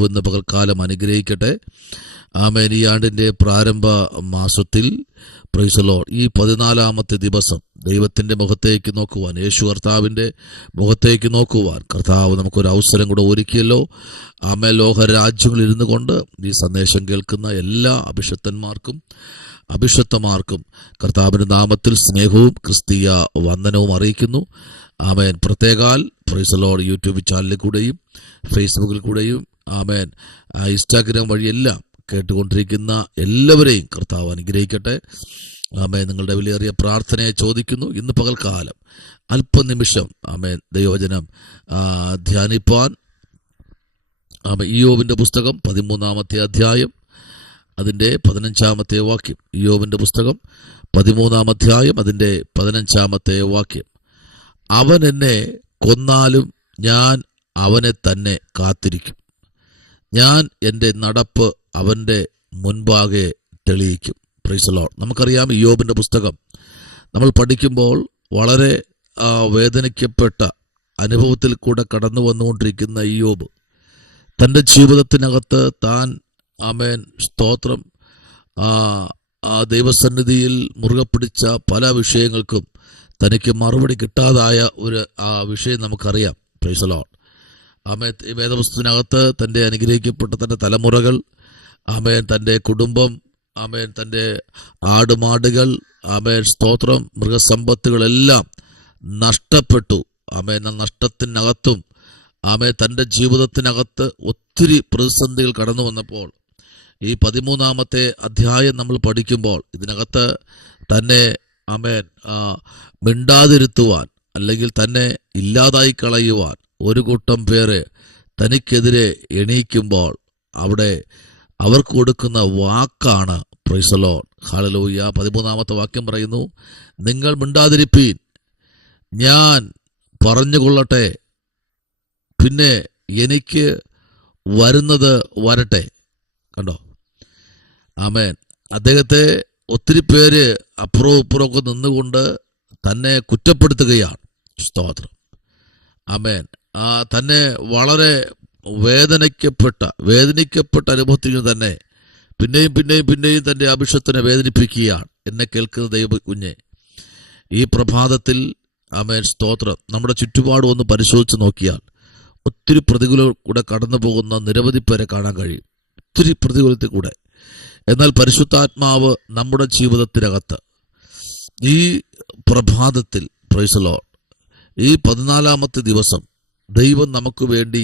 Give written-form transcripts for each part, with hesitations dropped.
കർത്താവ് ഇന്ന് പകൽക്കാലം അനുഗ്രഹിക്കട്ടെ. ആമേൻ. ഈ ആണ്ടിൻ്റെ പ്രാരംഭ മാസത്തിൽ പ്രൈസ് ദി ലോർഡ് ഈ 14-ാമത്തെ ദിവസം ദൈവത്തിൻ്റെ മുഖത്തേക്ക് നോക്കുവാൻ, യേശു കർത്താവിൻ്റെ മുഖത്തേക്ക് നോക്കുവാൻ കർത്താവ് നമുക്കൊരു അവസരം കൂടെ ഒരുക്കിയല്ലോ. ആമേൻ. ലോക രാജ്യങ്ങളിൽ ഇരുന്നു കൊണ്ട് ഈ സന്ദേശം കേൾക്കുന്ന എല്ലാ അഭിഷക്തന്മാർക്കും അഭിഷക്തമാർക്കും കർത്താവിൻ്റെ നാമത്തിൽ സ്നേഹവും ക്രിസ്തീയ വന്ദനവും അറിയിക്കുന്നു. ആമേൻ. പ്രത്യേകാൽ പ്രൈസ് ദി ലോർഡ് യൂട്യൂബ് ചാനലിൽ കൂടെയും ഫേസ്ബുക്കിൽ കൂടെയും ആമേൻ ഇൻസ്റ്റാഗ്രാം വഴിയെല്ലാം കേട്ടുകൊണ്ടിരിക്കുന്ന എല്ലാവരെയും കർത്താവ് അനുഗ്രഹിക്കട്ടെ. ആമേൻ. നിങ്ങളുടെ വിലയേറിയ പ്രാർത്ഥനയെ ചോദിക്കുന്നു. ഇന്ന് പകൽക്കാലം അല്പനിമിഷം ആമേൻ ദൈവവചനം ധ്യാനിപ്പാൻ ആമേൻ ഇയ്യോബിൻ്റെ പുസ്തകം 13-ാമത്തെ അധ്യായം അതിൻ്റെ 15-ാമത്തെ വാക്യം. ഇയ്യോബിൻ്റെ പുസ്തകം 13-ാം അധ്യായം അതിൻ്റെ 15-ാമത്തെ വാക്യം. അവൻ എന്നെ കൊന്നാലും ഞാൻ അവനെ തന്നെ കാത്തിരിക്കും, ഞാൻ എൻ്റെ നടപ്പ് അവൻ്റെ മുൻപാകെ തെളിയിക്കും. Price the Lord. നമുക്കറിയാം, ഇയ്യോബിൻ്റെ പുസ്തകം നമ്മൾ പഠിക്കുമ്പോൾ വളരെ വേദനിക്കപ്പെട്ട അനുഭവത്തിൽ കൂടെ കടന്നു വന്നുകൊണ്ടിരിക്കുന്ന ഇയ്യോബ് തൻ്റെ ജീവിതത്തിനകത്ത് താൻ ആമേൻ സ്തോത്രം ദൈവസന്നിധിയിൽ മുറുകെ പിടിച്ച പല വിഷയങ്ങൾക്കും തനിക്ക് മറുപടി കിട്ടാതായ ഒരു വിഷയം നമുക്കറിയാം. Praise the Lord. ആമേൻ. ഈ വേദപുസ്തകത്തിനകത്ത് തൻ്റെ അനുഗ്രഹിക്കപ്പെട്ട തൻ്റെ തലമുറകൾ, ആമേൻ, തൻ്റെ കുടുംബം, ആമേൻ, തൻ്റെ ആടുമാടുകൾ, ആമേൻ സ്തോത്രം മൃഗസമ്പത്തുകളെല്ലാം നഷ്ടപ്പെട്ടു. ആമേൻ. നഷ്ടത്തിനകത്തും ആമേൻ തൻ്റെ ജീവിതത്തിനകത്ത് ഒത്തിരി പ്രതിസന്ധികൾ കടന്നു വന്നപ്പോൾ ഈ 13-ാമത്തെ അധ്യായം നമ്മൾ പഠിക്കുമ്പോൾ ഇതിനകത്ത് തന്നെ ആമേൻ മിണ്ടാതിരുത്തുവാൻ അല്ലെങ്കിൽ തന്നെ ഇല്ലാതായി കളയുവാൻ ഒരു കൂട്ടം പേര് തനിക്കെതിരെ എണീക്കുമ്പോൾ അവിടെ അവർക്ക് കൊടുക്കുന്ന വാക്കാണ് പ്രൈസ് ദി ലോർഡ്. ഹല്ലേലൂയ. 13-ാമത്തെ വാക്യം പറയുന്നു, നിങ്ങൾ മിണ്ടാതിരിപ്പീൻ, ഞാൻ പറഞ്ഞുകൊള്ളട്ടെ, പിന്നെ എനിക്ക് വരുന്നത് വരട്ടെ. കണ്ടോ? ആമേൻ. അദ്ദേഹത്തെ ഒത്തിരി പേര് അപ്പുറവും ഇപ്പുറമൊക്കെ നിന്നുകൊണ്ട് തന്നെ കുറ്റപ്പെടുത്തുകയാണ്. സ്തോത്രം. ആമേൻ. തന്നെ വളരെ വേദനിക്കപ്പെട്ട അനുഭവത്തിൽ തന്നെ പിന്നെയും തൻ്റെ അഭിഷത്തിനെ വേദനിപ്പിക്കുകയാണ്. എന്നെ കേൾക്കുന്ന ദൈവ കുഞ്ഞെ, ഈ പ്രഭാതത്തിൽ ആമേൻ സ്തോത്രം നമ്മുടെ ചുറ്റുപാടും ഒന്ന് പരിശോധിച്ച് നോക്കിയാൽ ഒത്തിരി പ്രതികൂലത്തിൽ കൂടെ കടന്നു പോകുന്ന നിരവധി പേരെ കാണാൻ കഴിയും. ഒത്തിരി പ്രതികൂലത്തിൽ കൂടെ. എന്നാൽ പരിശുദ്ധാത്മാവ് നമ്മുടെ ജീവിതത്തിനകത്ത് ഈ പ്രഭാതത്തിൽ പ്രൈസ് ദി ലോർഡ് ഈ 14-ാമത്തെ ദിവസം ദൈവം നമുക്ക് വേണ്ടി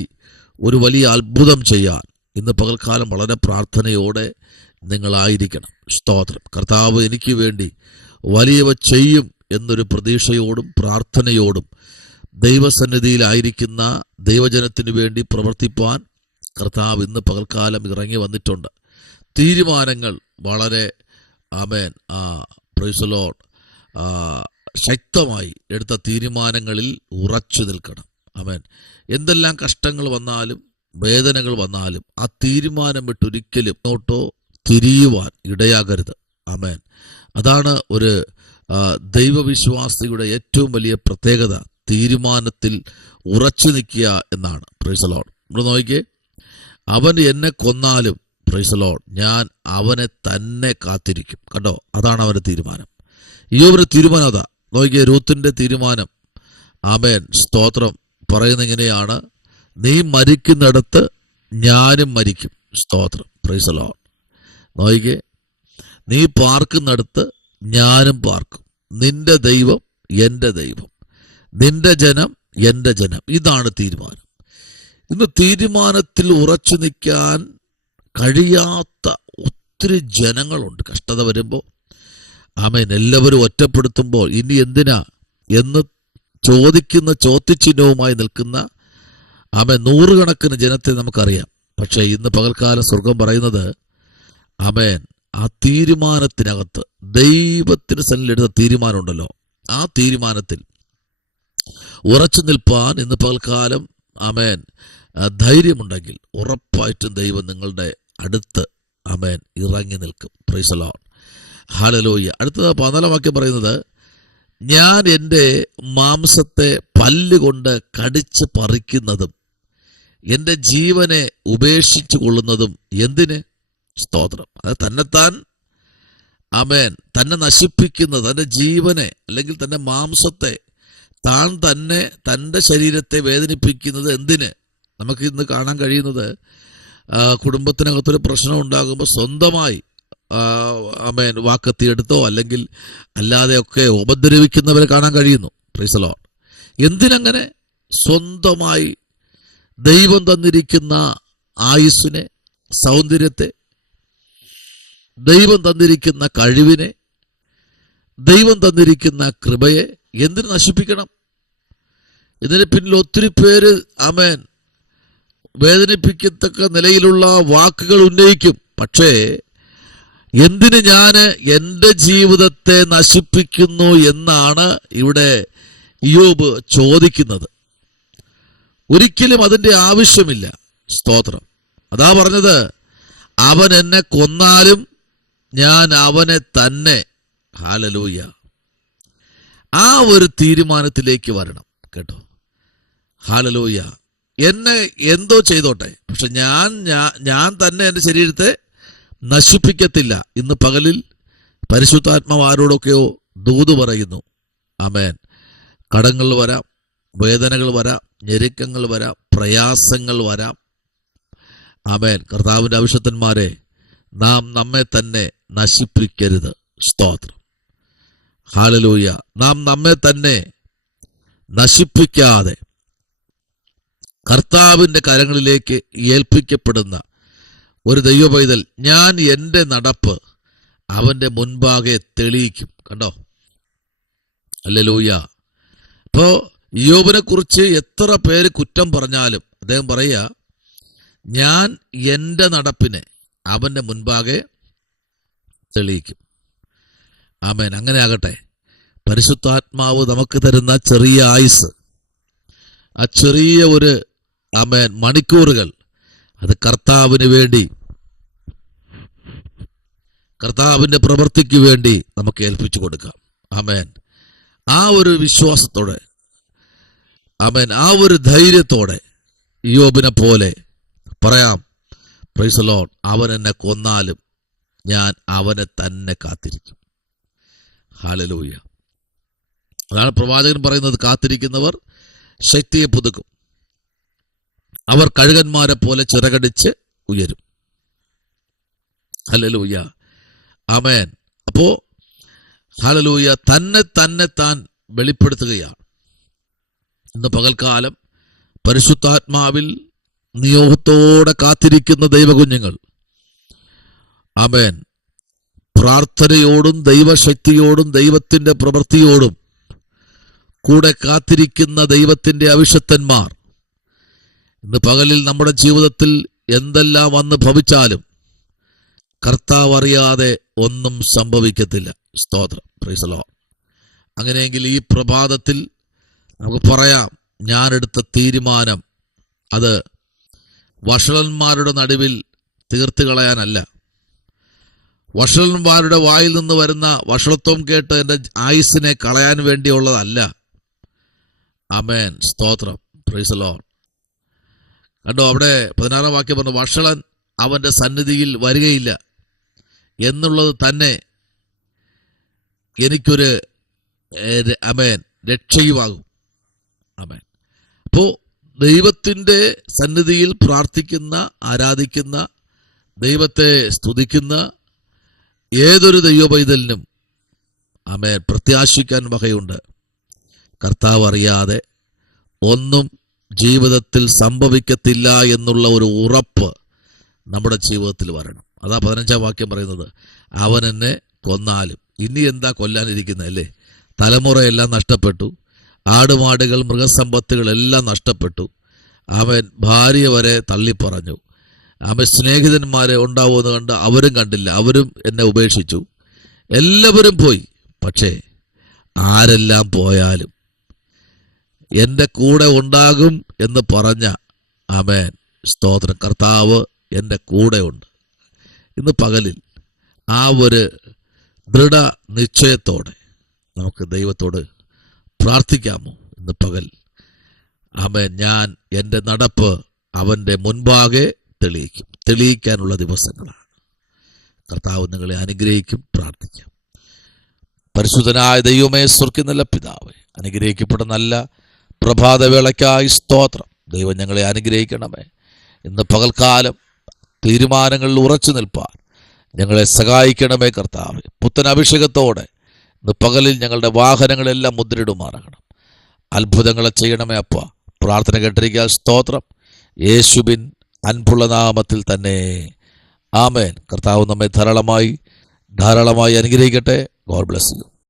ഒരു വലിയ അത്ഭുതം ചെയ്യാൻ ഇന്ന് പകൽക്കാലം വളരെ പ്രാർത്ഥനയോടെ നിങ്ങളായിരിക്കണം. സ്തോത്രം. കർത്താവ് എനിക്ക് വേണ്ടി വലിയവ ചെയ്യും എന്നൊരു പ്രതീക്ഷയോടും പ്രാർത്ഥനയോടും ദൈവസന്നിധിയിലായിരിക്കുന്ന ദൈവജനത്തിനു വേണ്ടി പ്രവർത്തിപ്പാൻ കർത്താവ് ഇന്ന് പകൽക്കാലം ഇറങ്ങി വന്നിട്ടുണ്ട്. തീരുമാനങ്ങൾ വളരെ ആമേൻ പ്രൈസ് ദി ലോർഡ് ശക്തമായി എടുത്ത തീരുമാനങ്ങളിൽ ഉറച്ചു നിൽക്കണം. ആമേൻ. എന്തെല്ലാം കഷ്ടങ്ങൾ വന്നാലും വേദനകൾ വന്നാലും ആ തീരുമാനം വിട്ടൊരിക്കലും മുന്നോട്ടോ തിരിയുവാൻ ഇടയാകരുത്. ആമേൻ. അതാണ് ഒരു ദൈവവിശ്വാസിയുടെ ഏറ്റവും വലിയ പ്രത്യേകത. തീരുമാനത്തിൽ ഉറച്ചു നിൽക്കുക എന്നാണ്. Price the Lord. നമ്മൾ നോക്കിക്കേ, അവൻ എന്നെ കൊന്നാലും പ്രൈസ് ദി ലോർഡ് ഞാൻ അവനെ തന്നെ കാത്തിരിക്കും. കണ്ടോ? അതാണ് അവൻ്റെ തീരുമാനം. ഇയ്യോബിന്റെ തീരുമാനം അതാ. നോക്കിക്കേ, രൂത്തിന്റെ തീരുമാനം ആമേൻ സ്തോത്രം പറയുന്ന ഇങ്ങനെയാണ്, നീ മരിക്കുന്നിടത്ത് ഞാനും മരിക്കും. സ്തോത്രം. Price the Lord. നോക്കിക്കേ, നീ പാർക്കുന്നിടത്ത് ഞാനും പാർക്കും. നിന്റെ ദൈവം എൻ്റെ ദൈവം, നിന്റെ ജനം എൻ്റെ ജനം. ഇതാണ് തീരുമാനം. ഇന്ന് തീരുമാനത്തിൽ ഉറച്ചു നിൽക്കാൻ കഴിയാത്ത ഒത്തിരി ജനങ്ങളുണ്ട്. കഷ്ടത വരുമ്പോൾ ആമേൻ എല്ലാവരും ഒറ്റപ്പെടുത്തുമ്പോൾ ഇനി എന്തിനാ എന്ന് ചോദിക്കുന്ന ചോദ്യചിഹ്നവുമായി നിൽക്കുന്ന ആമേൻ നൂറുകണക്കിന് ജനത്തെ നമുക്കറിയാം. പക്ഷേ ഇന്ന് പകൽക്കാലം സ്വർഗം പറയുന്നത് ആമേൻ ആ തീരുമാനത്തിനകത്ത് ദൈവത്തിന് സന്നിധിയിലെടുത്ത തീരുമാനമുണ്ടല്ലോ, ആ തീരുമാനത്തിൽ ഉറച്ചു നിൽപ്പാൻ ഇന്ന് പകൽക്കാലം ആമേൻ ധൈര്യമുണ്ടെങ്കിൽ ഉറപ്പായിട്ടും ദൈവം നിങ്ങളുടെ അടുത്ത് ആമേൻ ഇറങ്ങി നിൽക്കും. Price the Lord. ഹല്ലേലൂയ. അടുത്തത് 14-ാം വാക്യം പറയുന്നത്, ഞാൻ എൻ്റെ മാംസത്തെ പല്ലുകൊണ്ട് കടിച്ച് പറിക്കുന്നതും എൻ്റെ ജീവനെ ഉപേക്ഷിച്ചു കൊള്ളുന്നതും എന്തിന്? സ്തോത്രം. അത് തന്നെത്താൻ ആമേൻ തന്നെ നശിപ്പിക്കുന്നത്, തൻ്റെ ജീവനെ അല്ലെങ്കിൽ തൻ്റെ മാംസത്തെ, താൻ തന്നെ തൻ്റെ ശരീരത്തെ വേദനിപ്പിക്കുന്നത് എന്തിന്? നമുക്ക് ഇന്ന് കാണാൻ കഴിയുന്നത് കുടുംബത്തിനകത്തൊരു പ്രശ്നം ഉണ്ടാകുമ്പോൾ സ്വന്തമായി ആമേൻ വാക്കത്തിയെടുത്തോ അല്ലെങ്കിൽ അല്ലാതെയൊക്കെ ഉപദ്രവിക്കുന്നവരെ കാണാൻ കഴിയുന്നു. Praise the Lord. എന്തിനങ്ങനെ? സ്വന്തമായി ദൈവം തന്നിരിക്കുന്ന ആയുസ്സിനെ, സൗന്ദര്യത്തെ, ദൈവം തന്നിരിക്കുന്ന കഴിവിനെ, ദൈവം തന്നിരിക്കുന്ന കൃപയെ എന്തിനു നശിപ്പിക്കണം? ഇതിന് പിന്നിൽ ഒത്തിരി പേര് ആമേൻ വേദനിപ്പിക്കത്തക്ക നിലയിലുള്ള വാക്കുകൾ ഉന്നയിക്കും. പക്ഷേ എന്തിന് ഞാൻ എൻ്റെ ജീവിതത്തെ നശിപ്പിക്കുന്നു എന്നാണ് ഇവിടെ ഇയ്യോബ് ചോദിക്കുന്നത്. ഒരിക്കലും അതിൻ്റെ ആവശ്യമില്ല. സ്തോത്രം. അതാ പറഞ്ഞത്, അവൻ എന്നെ കൊന്നാലും ഞാൻ അവനെ തന്നെ. ഹല്ലേലൂയ. ആ ഒരു തീരുമാനത്തിലേക്ക് വരണം കേട്ടോ. ഹല്ലേലൂയ. എന്നെ എന്തോ ചെയ്തോട്ടെ, പക്ഷെ ഞാൻ തന്നെ എൻ്റെ ശരീരത്തെ നശിപ്പിക്കത്തില്ല. ഇന്ന് പകലിൽ പരിശുദ്ധാത്മാവ് ആരോടൊക്കെയോ ദൂത് പറയുന്നു. ആമേൻ. കടങ്ങൾ വരാം, വേദനകൾ വരാം, ഞെരുക്കങ്ങൾ വരാം, പ്രയാസങ്ങൾ വരാം. ആമേൻ. കർത്താവിൻ്റെ അഭിഷിക്തന്മാരെ, നാം നമ്മെ തന്നെ നശിപ്പിക്കരുത്. സ്തോത്രം. ഹല്ലേലൂയ. നാം നമ്മെ തന്നെ നശിപ്പിക്കാതെ കർത്താവിൻ്റെ കരങ്ങളിലേക്ക് ഏൽപ്പിക്കപ്പെടുന്ന ഒരു ദൈവപൈതൽ, ഞാൻ എൻ്റെ നടപ്പ് അവൻ്റെ മുൻപാകെ തെളിയിക്കും. കണ്ടോ? ഹല്ലേലൂയ. അപ്പോൾ ഇയ്യോബിനെ കുറിച്ച് എത്ര പേര് കുറ്റം പറഞ്ഞാലും അദ്ദേഹം പറയുക, ഞാൻ എൻ്റെ നടപ്പിനെ അവൻ്റെ മുൻപാകെ തെളിയിക്കും. ആമേൻ. അങ്ങനെ ആകട്ടെ. പരിശുദ്ധാത്മാവ് നമുക്ക് തരുന്ന ചെറിയ ആയുസ്, ആ ചെറിയ ഒരു ആമേൻ മണിക്കൂറുകൾ, അത് കർത്താവിന് വേണ്ടി, കർത്താവിൻ്റെ പ്രവൃത്തിക്ക് വേണ്ടി നമുക്ക് ഏൽപ്പിച്ചു കൊടുക്കാം. ആമേൻ. ആ ഒരു വിശ്വാസത്തോടെ, ആമേൻ, ആ ഒരു ധൈര്യത്തോടെ ഇയ്യോബിനെ പോലെ പറയാം, പ്രൈസ് ദി ലോർഡ്, അവൻ എന്നെ കൊന്നാലും ഞാൻ അവനെ തന്നെ കാത്തിരിക്കും. ഹല്ലേലൂയ. അതാണ് പ്രവാചകൻ പറയുന്നത്, കാത്തിരിക്കുന്നവർ ശക്തിയെ പുതുക്കും, അവർ കഴുകന്മാരെ പോലെ ചിറകടിച്ച് ഉയരും. ഹല്ലേലൂയ. ആമേൻ. അപ്പോ ഹല്ലേലൂയ, തന്നെ താൻ വെളിപ്പെടുത്തുകയാണ്. ഇന്ന് പകൽക്കാലം പരിശുദ്ധാത്മാവിൽ നിയോഗത്തോടെ കാത്തിരിക്കുന്ന ദൈവകുഞ്ഞുങ്ങൾ, ആമേൻ, പ്രാർത്ഥനയോടും ദൈവശക്തിയോടും ദൈവത്തിൻ്റെ പ്രവൃത്തിയോടും കൂടെ കാത്തിരിക്കുന്ന ദൈവത്തിൻ്റെ അഭിഷിക്തന്മാർ, ഇന്ന് പകലിൽ നമ്മുടെ ജീവിതത്തിൽ എന്തെല്ലാം വന്ന് ഭവിച്ചാലും കർത്താവ് അറിയാതെ ഒന്നും സംഭവിക്കത്തില്ല. സ്തോത്രം. Price the Lord. അങ്ങനെയെങ്കിൽ ഈ പ്രഭാതത്തിൽ നമുക്ക് പറയാം, ഞാനെടുത്ത തീരുമാനം അത് വഷളന്മാരുടെ നടുവിൽ തീർത്തു കളയാനല്ല, വഷളന്മാരുടെ വായിൽ നിന്ന് വരുന്ന വഷളത്വം കേട്ട് എൻ്റെ ആയുസ്സിനെ കളയാൻ വേണ്ടിയുള്ളതല്ല. ആമേൻ. സ്തോത്രം. Price the Lord. കണ്ടോ, അവിടെ 16-ാം വാക്യം പറഞ്ഞു, വഷളൻ അവൻ്റെ സന്നിധിയിൽ വരികയില്ല എന്നുള്ളത് തന്നെ എനിക്കൊരു ആമേൻ രക്ഷയുമാകും. ആമേൻ. അപ്പോൾ ദൈവത്തിൻ്റെ സന്നിധിയിൽ പ്രാർത്ഥിക്കുന്ന, ആരാധിക്കുന്ന, ദൈവത്തെ സ്തുതിക്കുന്ന ഏതൊരു ദൈവപൈതലിനും ആമേൻ പ്രത്യാശിക്കാൻ വകയുണ്ട്. കർത്താവ് അറിയാതെ ഒന്നും ജീവിതത്തിൽ സംഭവിക്കത്തില്ല എന്നുള്ള ഒരു ഉറപ്പ് നമ്മുടെ ജീവിതത്തിൽ വരണം. അതാ 15-ാം വാക്യം പറയുന്നത്, അവൻ എന്നെ കൊന്നാലും. ഇനി എന്താ കൊല്ലാനിരിക്കുന്നത് അല്ലേ? തലമുറയെല്ലാം നഷ്ടപ്പെട്ടു, ആടുമാടുകൾ, മൃഗസമ്പത്തുകളെല്ലാം നഷ്ടപ്പെട്ടു. അവൻ ഭാര്യ വരെ തള്ളിപ്പറഞ്ഞു. അവൻ സ്നേഹിതന്മാരെ ഉണ്ടാവുമെന്ന് കണ്ട് അവരും കണ്ടില്ല, അവരും എന്നെ ഉപേക്ഷിച്ചു. എല്ലാവരും പോയി. പക്ഷേ ആരെല്ലാം പോയാലും എൻ്റെ കൂടെ ഉണ്ടാകും എന്ന് പറഞ്ഞ ആമേൻ, സ്തോത്രം, കർത്താവ് എൻ്റെ കൂടെ ഉണ്ട്. ഇന്ന് പകലിൽ ആ ഒരു ദൃഢ നിശ്ചയത്തോടെ നമുക്ക് ദൈവത്തോട് പ്രാർത്ഥിക്കാമോ? ഇന്ന് പകൽ ആമേൻ, ഞാൻ എൻ്റെ നടപ്പ് അവൻ്റെ മുൻപാകെ തെളിയിക്കാനുള്ള ദിവസങ്ങളാണ്. കർത്താവ് നിങ്ങളെ അനുഗ്രഹിക്കും. പ്രാർത്ഥിക്കാം. പരിശുദ്ധനായ ദൈവമേ, സ്വർഗ്ഗത്തിൽ നല്ല പിതാവേ, അനുഗ്രഹിക്കപ്പെട്ട നല്ല പ്രഭാതവേളയ്ക്കായി സ്തോത്രം. ദൈവം ഞങ്ങളെ അനുഗ്രഹിക്കണമേ. ഇന്ന് പകൽക്കാലം തീരുമാനങ്ങളിൽ ഉറച്ചു നിൽപ്പാൻ ഞങ്ങളെ സഹായിക്കണമേ കർത്താവേ. പുത്തൻ അഭിഷേകത്തോടെ ഇന്ന് പകലിൽ ഞങ്ങളുടെ വാഹനങ്ങളെല്ലാം മുദ്രയിടുമാറാകണം. അത്ഭുതങ്ങളെ ചെയ്യണമേ അപ്പ. പ്രാർത്ഥന കേട്ടിരിക്കാൻ സ്തോത്രം. യേശുവിൻ അൻപുള്ള നാമത്തിൽ തന്നെ ആമേൻ. കർത്താവ് നമ്മെ ധാരാളമായി അനുഗ്രഹിക്കട്ടെ. God bless you.